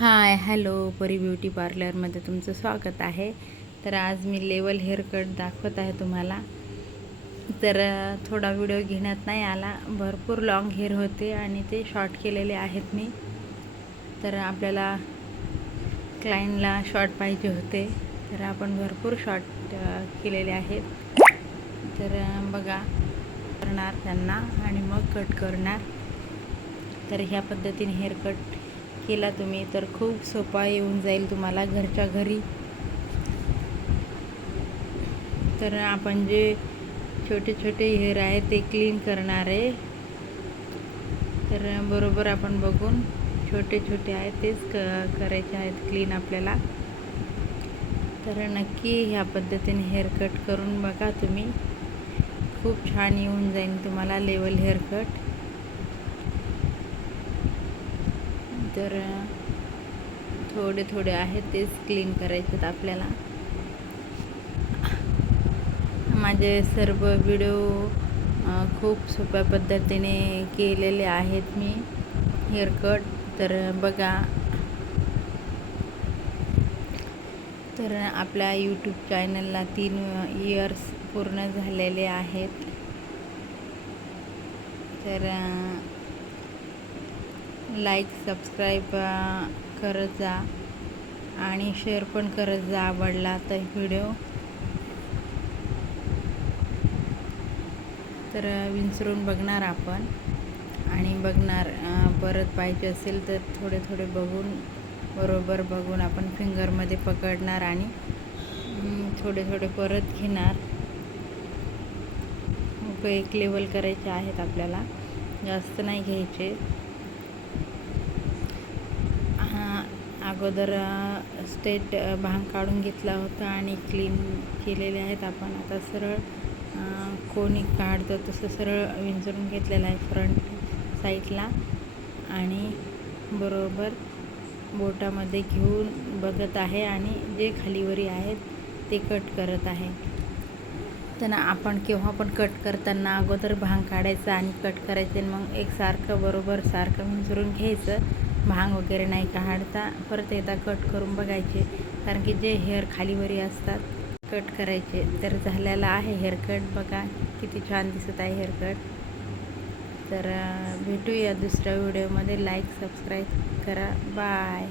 Hi hello परी beauty पार्लरमध्ये तुमचं स्वागत आहे. तर आज मी लेवल हेअर कट दाखवत आहे तुम्हाला. तर थोडा व्हिडिओ घेण्यात नाही आला, भरपूर लॉंग हेअर होते आणि ते शॉर्ट केलेले आहेत मी. तर आपल्याला क्लायंटला शॉर्ट पाहिजे होते, तर आपण भरपूर शॉर्ट केलेले आहेत. तर बघा, करणार त्यांना आणि मग कट करणार. तर ह्या पद्धतीने हेअर कट केला तुम्ही तर खूप सोपा येऊन जाईल तुम्हाला घरच्या घरी. तर आपण जे छोटे छोटे हेअर आहे ते क्लीन करणार आहे. तर बरोबर आपण बघून छोटे छोटे आहेत तेच करायचे आहेत क्लीन आपल्याला. तर नक्की ह्या पद्धतीने हेअर कट करून बघा तुम्ही, खूप छान येऊन जाईल तुम्हाला लेवल हेअर कट. तर थोडे थोडे आहेत तेच क्लीन करायचे आहेत आपल्याला. माझे सर्व व्हिडिओ खूप सोप्या पद्धतीने केलेले आहेत मी हेअर कट. तर बघा, तर आपल्या यूट्यूब चॅनलला 3 इयर्स पूर्ण झालेले आहेत. तर लाईक सबस्क्राईब करत जा आणि शेअर पण करत जा आवडला तर व्हिडिओ. तर विचारून बघणार आपण आणि बघणार, परत पाहिजे असेल तर थोडे थोडे बघून, बरोबर बघून आपण फिंगरमध्ये पकडणार आणि थोडे थोडे परत घेणार. एक लेवल करायचे आहेत आपल्याला, जास्त नाही घ्यायचे. अगोदर स्ट्रेट भांग काढून घेतला होता आणि क्लीन केलेले आहेत आपण. आता सरळ कोणी काढतो तसं सरळ विंचरून घेतलेलं आहे फ्रंट साईडला आणि बरोबर बोटामध्ये घेऊन बघत आहे आणि जे खालीवरी आहेत ते कट करत आहे. तर आपण केव्हा पण कट करताना अगोदर भांग काढायचं आणि कट करायचं, मग एकसारखं बरोबर सारखं विंचरून घ्यायचं. भांग वगैरे नाही काढता परत एकदा कट करून बघायचे, कारण की जे हेअर खालीवरी असतात कट करायचे. तर झालेला आहे हेअर कट, बघा किती छान दिसत आहे हेअर कट. तर भेटूया दुसऱ्या व्हिडिओमध्ये. लाईक सबस्क्राईब करा. बाय.